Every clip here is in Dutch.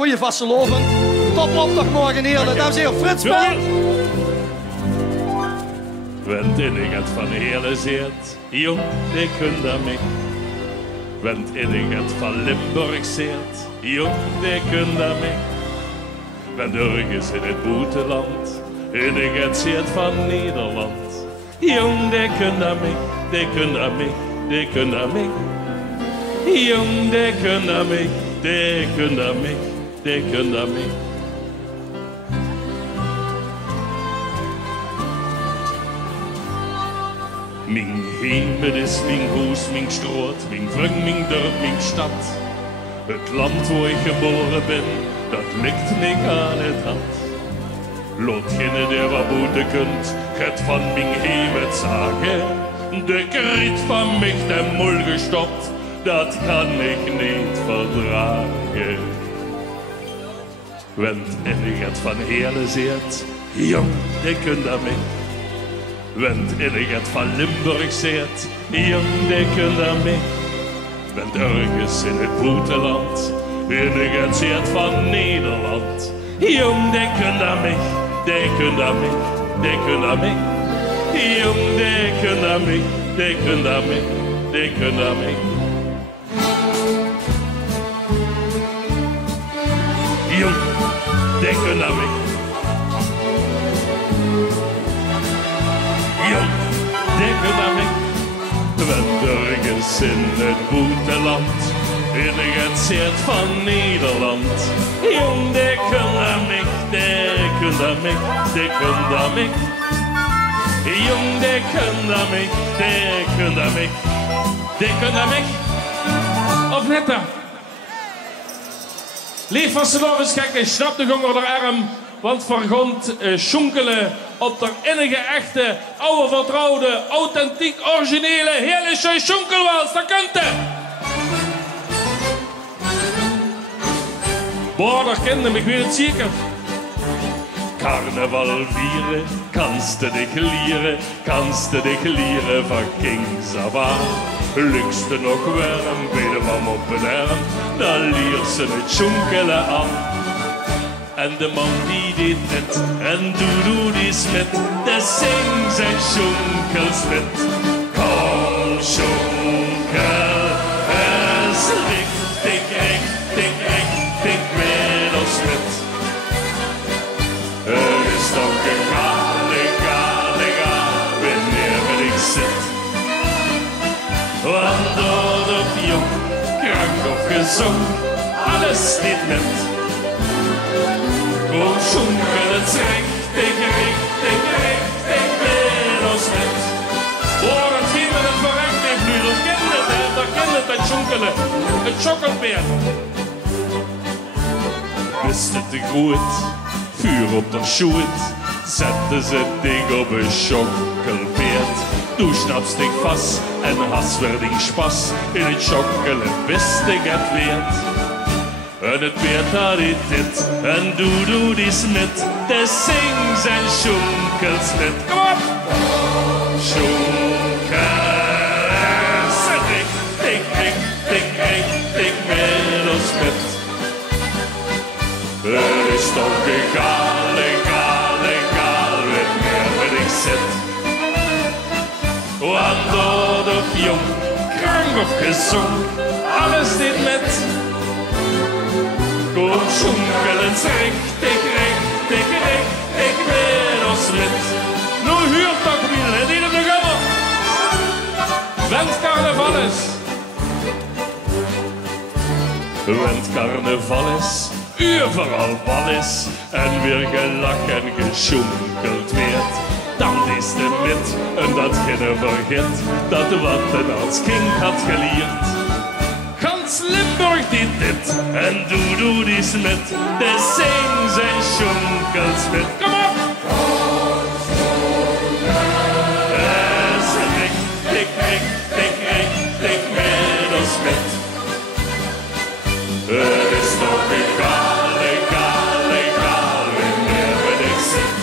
goeie vastelovend. Top opdagmorgen heerlijk. Dames en heren, Frits Spel. Vent inget van hele zeert, jong, de kunder mig. Vent inget van Limburg zeert, jong, de kunder mig. Vent ergens in het buitenland, inget zeert van Nederland. Jong, de kunder mig, de kunder mig, de kunder mig. Jong, de kunder mig, de kunder mig, de kunder mig. Mijn hemel is mijn huis, mijn stroot, mijn vriend, mijn dorp, mijn stad. Het land waar ik geboren ben, dat ligt mij aan het hart. Laat geen der wat boete kunt, het van mijn hemel zagen. De kriet van mij de mol gestopt, dat kan ik niet verdragen. Want het van hele zeert, jong, de kunt dat mij. Want het van Limburg zeert, jong, de kunt dat mij. Want ergens in het buitenland, het zeert van Nederland. Jong, de kunt dat mij, de kunt dat mij, de kunt dat mij. Jong, de kunt dat mij, de kunt dat mij, de kunt dat mij. Jong, de kunt dat mij. Jong, de kunt dat mij. Want ergens in het buitenland, in het zeert van Nederland. Jong, de kunt dat mij, de kunt dat mij, de kunt dat mij. Jong, de kunt dat mij, de kunt dat mij, de kunt dat mij. Of net dan? Leef van Slovis gekken, snap de gong onder arm, want vergond schonkelen op de innige, echte, oude, vertrouwde, authentiek, originele, hele schoi schonkelwals, dat kunt het! Boah, dat kende hem, ik weet het zeker. Carnaval vieren, kanst de lieren, kanst de lieren van Kings af aan. Lukste nog warm, bij de man op een arm, dan leert ze het schonkelen aan. En de man die deed net, en doe die smet, de zing zijn schonkelsmet. Kom schonkel, es richtig, richtig, richtig, met ons met. Het is toch egal, egal, egal, wanneer ik zit. Want door op jong, krank of gezond, alles niet net. Kom schonkelen, richtig, richtig, richtig, met ons met. Boah, dat geeft me het verrekt heeft nu, dat kent het, hè, dat kent het schonkelen. Het schokkelbeer. Wist het te goed, vuur op de schoet, zetten ze het ding op een schokkelbeerd. Du schnappst dich vast en has werd ik spas, in het schokkelen wist ik het weert. En het beert had dit, en doe die smit, de zing zijn schonkelsmit. Kom op! Schonkelen, richtig, richtig, richtig, met ons met. Het is toch egal, egal, egal, wanneer ik zit. Want door of jong, krank of gezond, alles dit met. Kom schonkelen, richtig, richtig, richtig, met ons met. Nu huurt toch weer, het in de gamma. Wend carnaval is. Want carnaval is, overal bal is, en weer gelak en geschonkeld werd. Dan is de mit, en dat geen vergeet, dat wat men als kind had geleerd. Gans Limburg deed dit, en doe die smit, de zing zijn schonkelsmit. Kom op! Richtig, richtig, richtig, met ons met. Het is toch egal, egal, egal, wanneer ik zit.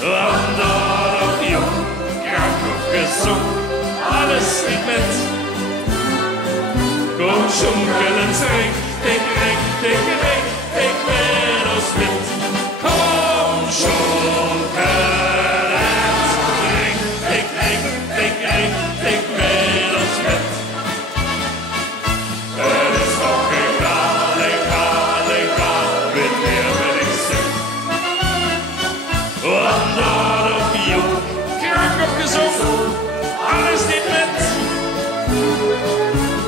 Want door of jong, krank of gezond, alles niet met. Kom schonkelen, richtig, richtig. richtig met ons wit. Kom, Jonkelet, richtig met ons wit. Het is toch egal, wanneer ik zit. Want daar op jou, krak opgezongen, alles niet met.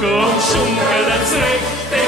Kom, Jonkelet, richtig